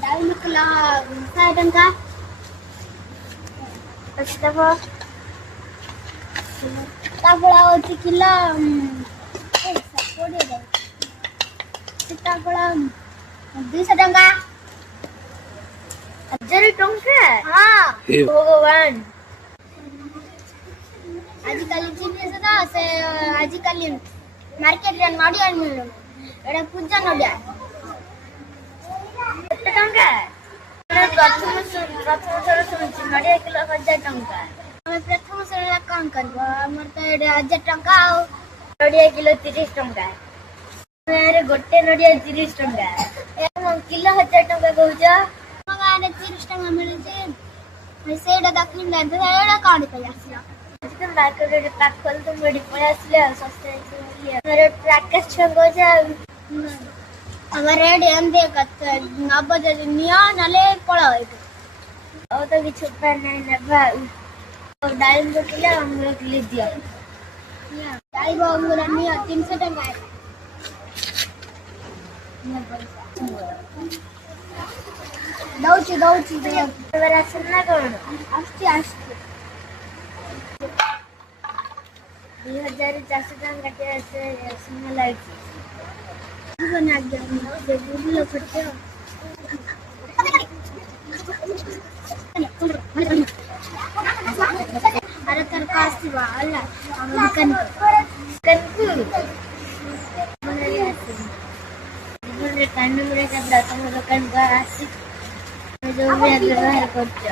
डाळिंब किलो 100 टंका सीताफळ होची किलो 20 सीताफळ 200 टंका 1000 टंका हाँ भगवान आजिकाली जिनिस से आजिकाली मार्केट रे नडिया मिलु एडा पूजा नडिया केते टंका प्रथम थर सुनछि नडिया किलो 1000 टंका हम प्रथम थर काम करबो हमर त एडा 1000 टंका नडिया किलो 30 टंका मेरे गोटे नडिया 30 टंका हम किलो 1000 टंका कहउछ मगाने 30 टंका मिले जे सेडा दखिन ना एडा काढ पे आसिया मार्केट पाखल तो मेडी पळे आसले सस्ते मेरे ट्रैक्टर छंगो जा अगर रेड अंदे कत नबज निया नले पळा ओ तो किछ उपाय नहीं नेबा और डालिम को किलो हम लोग ले दिया डालिम अंगूर निया 300 टका दौची मेरा सुनना कोन आस्ती 2400 टका के से सुन लाइक बना गया से बुलो खर्च अरे तर कास्ती वाला अमेरिकन कनकू मेरे कान में का दाता मेरे कान का आसी जो भी व्यवहार करते